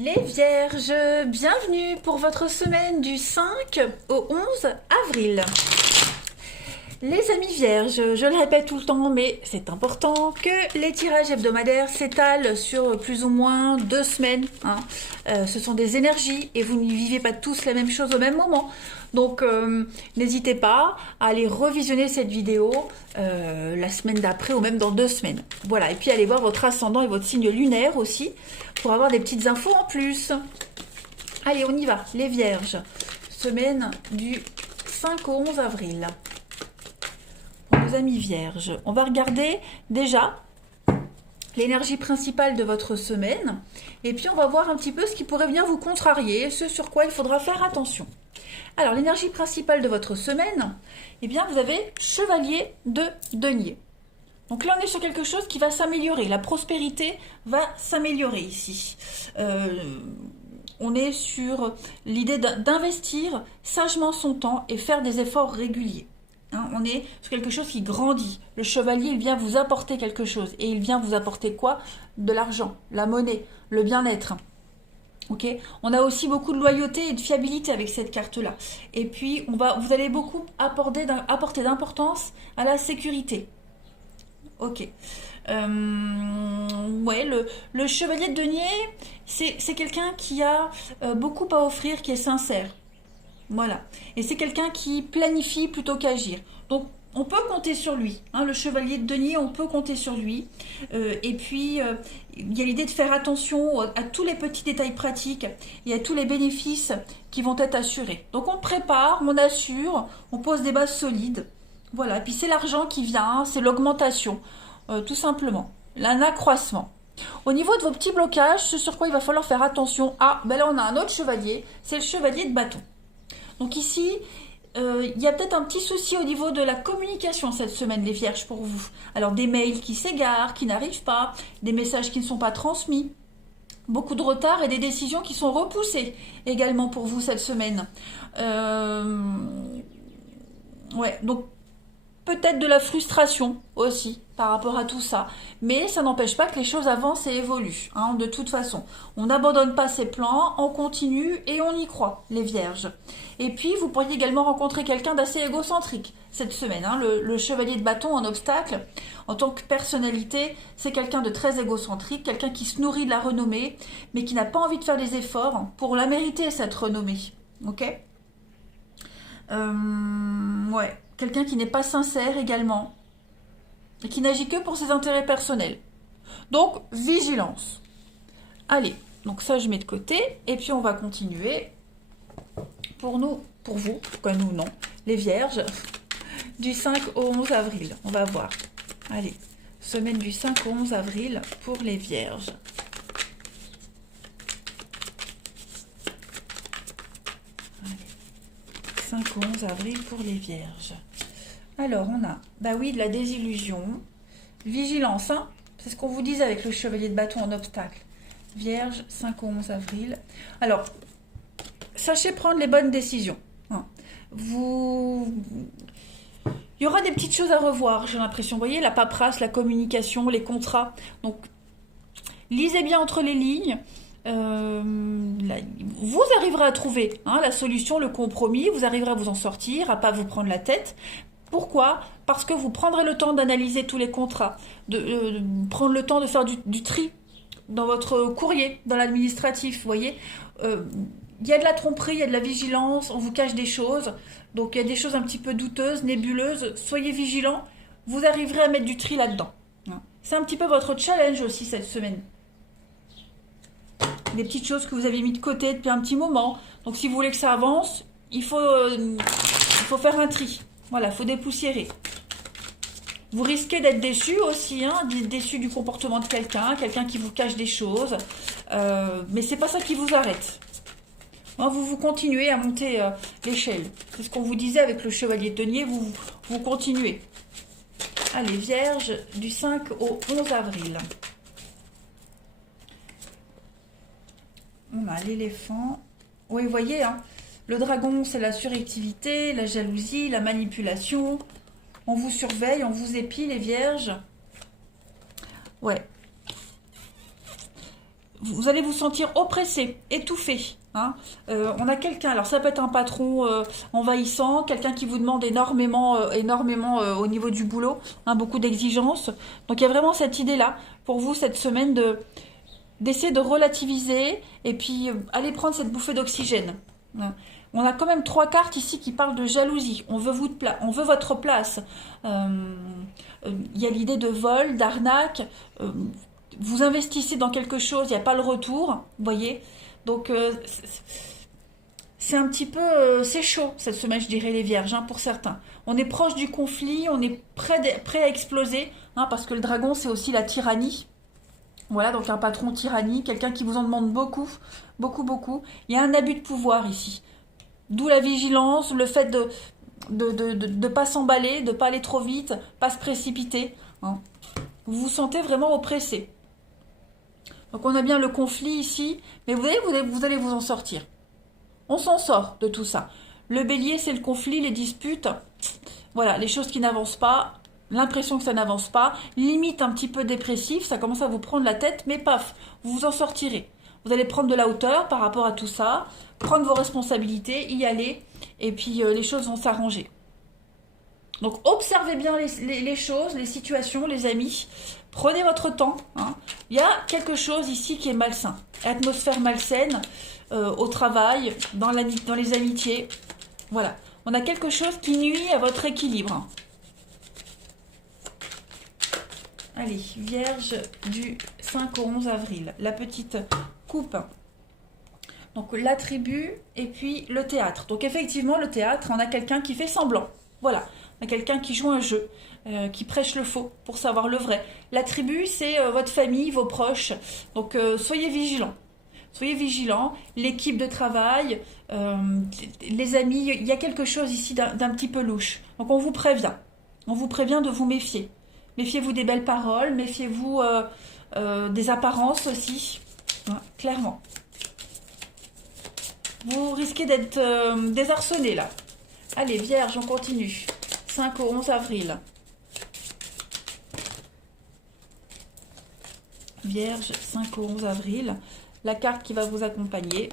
Les Vierges, bienvenue pour votre semaine du 5 au 11 avril. Les amis Vierges, je le répète tout le temps, mais c'est important que les tirages hebdomadaires s'étalent sur plus ou moins 2 semaines. Ce sont des énergies et vous ne vivez pas tous la même chose au même moment. Donc n'hésitez pas à aller revisionner cette vidéo la semaine d'après ou même dans 2 semaines. Voilà, et puis allez voir votre ascendant et votre signe lunaire aussi pour avoir des petites infos en plus. Allez, on y va, les Vierges. Semaine du 5 au 11 avril. Pour nos amis Vierges, on va regarder déjà l'énergie principale de votre semaine et puis on va voir un petit peu ce qui pourrait venir vous contrarier, ce sur quoi il faudra faire attention. Alors, l'énergie principale de votre semaine, eh bien, vous avez Chevalier de Denier. Donc là, on est sur quelque chose qui va s'améliorer. La prospérité va s'améliorer ici. On est sur l'idée d'investir sagement son temps et faire des efforts réguliers. On est sur quelque chose qui grandit. Le chevalier, il vient vous apporter quelque chose. Et il vient vous apporter quoi? De l'argent, la monnaie, le bien-être. Okay. On a aussi beaucoup de loyauté et de fiabilité avec cette carte-là. Et puis, vous allez beaucoup apporter d'importance à la sécurité. Ok. Ouais, le chevalier de denier, c'est quelqu'un qui a beaucoup à offrir, qui est sincère. Voilà. Et c'est quelqu'un qui planifie plutôt qu'agir. Donc, on peut compter sur lui. Le chevalier de denier, on peut compter sur lui. Et puis, il y a l'idée de faire attention à tous les petits détails pratiques et à tous les bénéfices qui vont être assurés. Donc, on prépare, on assure, on pose des bases solides. Voilà. Et puis, c'est l'argent qui vient, c'est l'augmentation, tout simplement. Un accroissement. Au niveau de vos petits blocages, ce sur quoi il va falloir faire attention. Ah, ben là, on a un autre chevalier. C'est le chevalier de bâton. Donc ici, il y a peut-être un petit souci au niveau de la communication cette semaine, les Vierges, pour vous. Alors des mails qui s'égarent, qui n'arrivent pas, des messages qui ne sont pas transmis, beaucoup de retard et des décisions qui sont repoussées également pour vous cette semaine. Ouais, donc peut-être de la frustration aussi par rapport à tout ça. Mais ça n'empêche pas que les choses avancent et évoluent. De toute façon, on n'abandonne pas ses plans, on continue et on y croit, les Vierges. Et puis, vous pourriez également rencontrer quelqu'un d'assez égocentrique cette semaine. Le chevalier de bâton en obstacle, en tant que personnalité, c'est quelqu'un de très égocentrique, quelqu'un qui se nourrit de la renommée, mais qui n'a pas envie de faire des efforts pour la mériter, cette renommée. Ok ? Ouais. Quelqu'un qui n'est pas sincère également et qui n'agit que pour ses intérêts personnels. Donc, vigilance. Allez, donc ça je mets de côté et puis on va continuer pour nous, pour vous, pourquoi nous non, les Vierges, du 5 au 11 avril. On va voir. Allez, semaine du 5 au 11 avril pour les Vierges. Allez, 5 au 11 avril pour les Vierges. Alors, on a, bah oui, de la désillusion, vigilance, c'est ce qu'on vous disait avec le chevalier de bâton en obstacle. Vierge, 5 au 11 avril. Alors, sachez prendre les bonnes décisions. Il y aura des petites choses à revoir, j'ai l'impression. Vous voyez, la paperasse, la communication, les contrats. Donc, lisez bien entre les lignes. Vous arriverez à trouver la solution, le compromis. Vous arriverez à vous en sortir, à pas vous prendre la tête. Pourquoi? Parce que vous prendrez le temps d'analyser tous les contrats, de prendre le temps de faire du tri dans votre courrier, dans l'administratif, vous voyez. Il y a de la tromperie, il y a de la vigilance, on vous cache des choses. Donc il y a des choses un petit peu douteuses, nébuleuses. Soyez vigilants, vous arriverez à mettre du tri là-dedans. C'est un petit peu votre challenge aussi cette semaine. Des petites choses que vous avez mis de côté depuis un petit moment. Donc si vous voulez que ça avance, il faut faire un tri. Voilà, il faut dépoussiérer. Vous risquez d'être déçu aussi, déçu du comportement de quelqu'un qui vous cache des choses. Mais c'est pas ça qui vous arrête. Vous continuez à monter l'échelle. C'est ce qu'on vous disait avec le chevalier de denier, vous continuez. Allez, Vierge, du 5 au 11 avril. On a l'éléphant. Oui, vous voyez, le dragon, c'est la suractivité, la jalousie, la manipulation. On vous surveille, on vous épie, les Vierges. Ouais. vous allez vous sentir oppressé, étouffé. Hein. On a quelqu'un, alors ça peut être un patron envahissant, quelqu'un qui vous demande énormément au niveau du boulot, hein, beaucoup d'exigences. Donc il y a vraiment cette idée-là pour vous cette semaine d'essayer de relativiser et puis aller prendre cette bouffée d'oxygène. Hein. On a quand même 3 cartes ici qui parlent de jalousie. On veut votre place. Il y a l'idée de vol, d'arnaque. Vous investissez dans quelque chose, il n'y a pas le retour, vous voyez. Donc, c'est un petit peu... c'est chaud, cette semaine, je dirais, les vierges, hein, pour certains. On est proche du conflit, on est prêt à exploser, hein, parce que le dragon, c'est aussi la tyrannie. Voilà, donc un patron tyrannie, quelqu'un qui vous en demande beaucoup, beaucoup. Il y a un abus de pouvoir ici. D'où la vigilance, le fait de ne pas s'emballer, de ne pas aller trop vite, pas se précipiter. Hein. Vous vous sentez vraiment oppressé. Donc on a bien le conflit ici, mais vous allez vous en sortir. On s'en sort de tout ça. Le bélier, c'est le conflit, les disputes. Voilà, les choses qui n'avancent pas, l'impression que ça n'avance pas, limite un petit peu dépressif, ça commence à vous prendre la tête, mais paf, vous vous en sortirez. Vous allez prendre de la hauteur par rapport à tout ça, prendre vos responsabilités, y aller, et puis les choses vont s'arranger. Donc observez bien les choses, les situations, les amis. Prenez votre temps. Hein. Il y a quelque chose ici qui est malsain. Atmosphère malsaine au travail, dans les amitiés. Voilà. On a quelque chose qui nuit à votre équilibre. Hein. Allez, Vierge du 5 au 11 avril. La petite coupe. Donc la tribu et puis le théâtre. Donc effectivement, le théâtre, on a quelqu'un qui fait semblant. Voilà. On a quelqu'un qui joue un jeu, qui prêche le faux pour savoir le vrai. La tribu, c'est votre famille, vos proches. Donc soyez vigilants. Soyez vigilants. L'équipe de travail, les amis, il y a quelque chose ici d'un petit peu louche. Donc on vous prévient. On vous prévient de vous méfier. Méfiez-vous des belles paroles, méfiez-vous des apparences aussi. Hein, clairement. Vous risquez d'être désarçonné là. Allez, Vierge, on continue. 5 au 11 avril. Vierge, 5 au 11 avril. La carte qui va vous accompagner.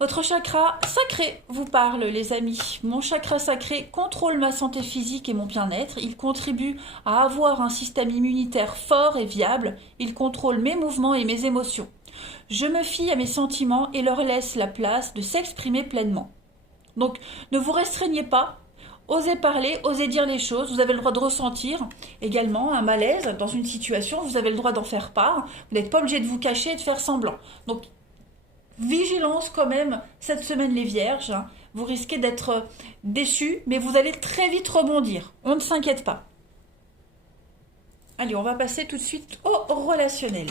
Votre chakra sacré vous parle, les amis. Mon chakra sacré contrôle ma santé physique et mon bien-être. Il contribue à avoir un système immunitaire fort et viable. Il contrôle mes mouvements et mes émotions. Je me fie à mes sentiments et leur laisse la place de s'exprimer pleinement. Donc, ne vous restreignez pas. Osez parler, osez dire les choses. Vous avez le droit de ressentir également un malaise dans une situation. Vous avez le droit d'en faire part. Vous n'êtes pas obligé de vous cacher et de faire semblant. Donc, vigilance quand même cette semaine les vierges. Hein. Vous risquez d'être déçus, mais vous allez très vite rebondir. On ne s'inquiète pas. Allez, on va passer tout de suite au relationnel.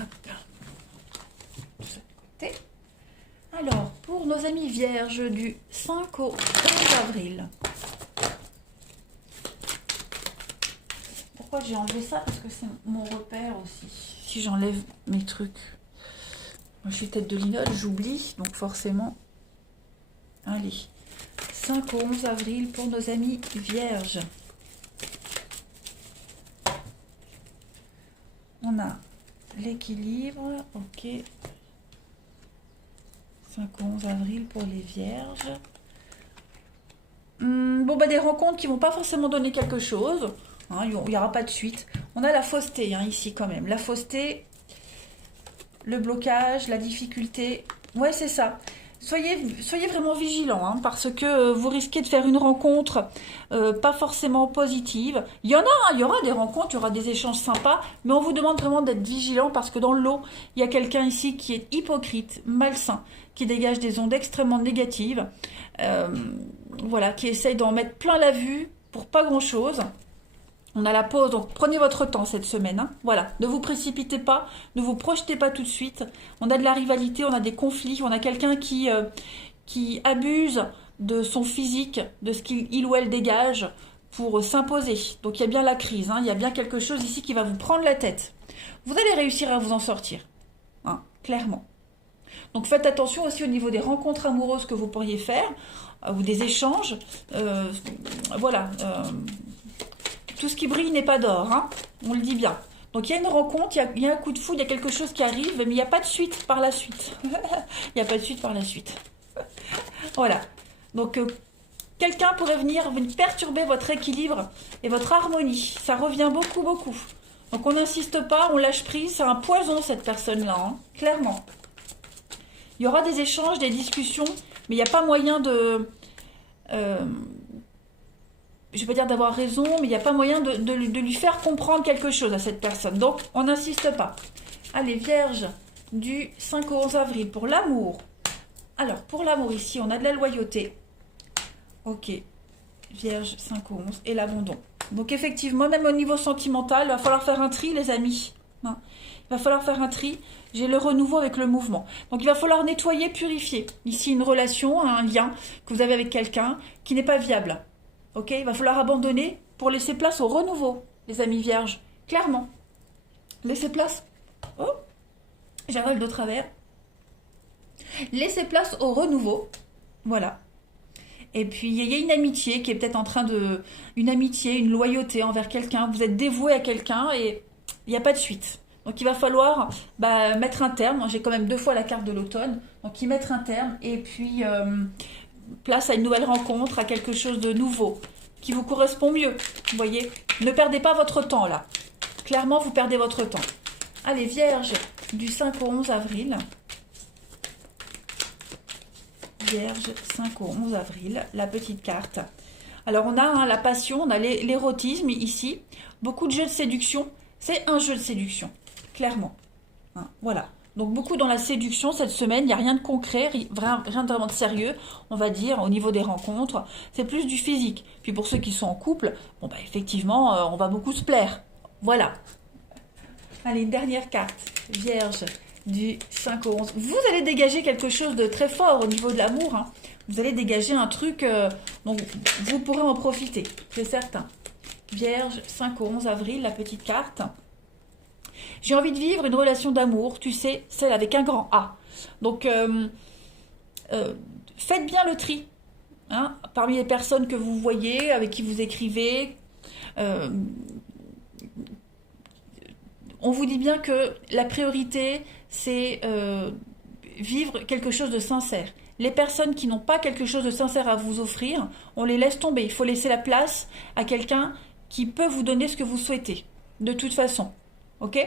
Hop. Tout ça de côté. Alors, pour nos amis vierges du 5 au 11 avril. Pourquoi j'ai enlevé ça? Parce que c'est mon repère aussi. Si j'enlève mes trucs. Moi, je suis tête de linotte, j'oublie. Donc forcément. Allez. 5 au 11 avril pour nos amis vierges. On a l'équilibre. Ok. 5 au 11 avril pour les vierges. Bon, bah des rencontres qui vont pas forcément donner quelque chose. Hein, il n'y aura pas de suite. On a la fausseté hein, ici quand même. La fausseté, le blocage, la difficulté. Ouais, c'est ça. Soyez vraiment vigilants hein, parce que vous risquez de faire une rencontre pas forcément positive. Il y aura des rencontres, il y aura des échanges sympas, mais on vous demande vraiment d'être vigilant parce que dans le lot, il y a quelqu'un ici qui est hypocrite, malsain, qui dégage des ondes extrêmement négatives, voilà, qui essaye d'en mettre plein la vue pour pas grand-chose. On a la pause, donc prenez votre temps cette semaine. Hein. Voilà, ne vous précipitez pas, ne vous projetez pas tout de suite. On a de la rivalité, on a des conflits, on a quelqu'un qui abuse de son physique, de ce qu'il ou elle dégage pour s'imposer. Donc il y a bien la crise, hein. Il y a bien quelque chose ici qui va vous prendre la tête. Vous allez réussir à vous en sortir, hein, clairement. Donc faites attention aussi au niveau des rencontres amoureuses que vous pourriez faire, ou des échanges. Voilà. Tout ce qui brille n'est pas d'or, hein, on le dit bien. Donc il y a une rencontre, il y a un coup de foudre, il y a quelque chose qui arrive, mais il n'y a pas de suite par la suite. Il n'y a pas de suite par la suite. Voilà. Donc quelqu'un pourrait venir perturber votre équilibre et votre harmonie. Ça revient beaucoup, beaucoup. Donc on n'insiste pas, on lâche prise. C'est un poison cette personne-là, hein, clairement. Il y aura des échanges, des discussions, mais il n'y a pas moyen de... je ne vais pas dire d'avoir raison, mais il n'y a pas moyen de lui faire comprendre quelque chose à cette personne. Donc, on n'insiste pas. Allez, Vierge, du 5 au 11 avril, pour l'amour. Alors, pour l'amour, ici, on a de la loyauté. Ok, Vierge, 5 au 11, et l'abandon. Donc, effectivement, même au niveau sentimental, il va falloir faire un tri, les amis. Hein, il va falloir faire un tri. J'ai le renouveau avec le mouvement. Donc, il va falloir nettoyer, purifier. Ici, une relation, un lien que vous avez avec quelqu'un qui n'est pas viable. Ok, il va falloir abandonner pour laisser place au renouveau, les amis vierges. Clairement. Laissez place. Oh, j'avale de travers. Laissez place au renouveau. Voilà. Et puis, il y a une amitié qui est peut-être en train de... Une amitié, une loyauté envers quelqu'un. Vous êtes dévoué à quelqu'un et il n'y a pas de suite. Donc, il va falloir mettre un terme. J'ai quand même 2 fois la carte de l'automne. Donc, y mettre un terme. Et puis, place à une nouvelle rencontre, à quelque chose de nouveau, qui vous correspond mieux. Vous voyez, ne perdez pas votre temps, là. Clairement, vous perdez votre temps. Allez, Vierge, du 5 au 11 avril. Vierge, 5 au 11 avril, la petite carte. Alors, on a la passion, on a l'érotisme ici. Beaucoup de jeux de séduction. C'est un jeu de séduction, clairement. Hein, voilà. Donc, beaucoup dans la séduction cette semaine. Il n'y a rien de concret, rien de vraiment de sérieux, on va dire, au niveau des rencontres. C'est plus du physique. Puis, pour ceux qui sont en couple, bon, effectivement, on va beaucoup se plaire. Voilà. Allez, une dernière carte. Vierge, du 5 au 11. Vous allez dégager quelque chose de très fort au niveau de l'amour. Hein. Vous allez dégager un truc, donc vous pourrez en profiter, c'est certain. Vierge, 5 au 11 avril, la petite carte. J'ai envie de vivre une relation d'amour, tu sais, celle avec un grand A. Donc, faites bien le tri. Hein, parmi les personnes que vous voyez, avec qui vous écrivez, on vous dit bien que la priorité, c'est vivre quelque chose de sincère. Les personnes qui n'ont pas quelque chose de sincère à vous offrir, on les laisse tomber. Il faut laisser la place à quelqu'un qui peut vous donner ce que vous souhaitez, de toute façon. Ok ?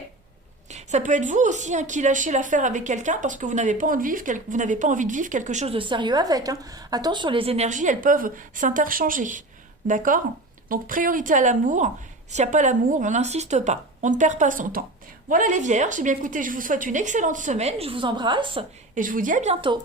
Ça peut être vous aussi qui lâchez l'affaire avec quelqu'un parce que vous n'avez pas envie de vivre quelque chose de sérieux avec. Hein. Attention, les énergies, elles peuvent s'interchanger. D'accord ? Donc, priorité à l'amour. S'il n'y a pas l'amour, on n'insiste pas. On ne perd pas son temps. Voilà les vierges. Eh bien, écoutez, je vous souhaite une excellente semaine. Je vous embrasse et je vous dis à bientôt.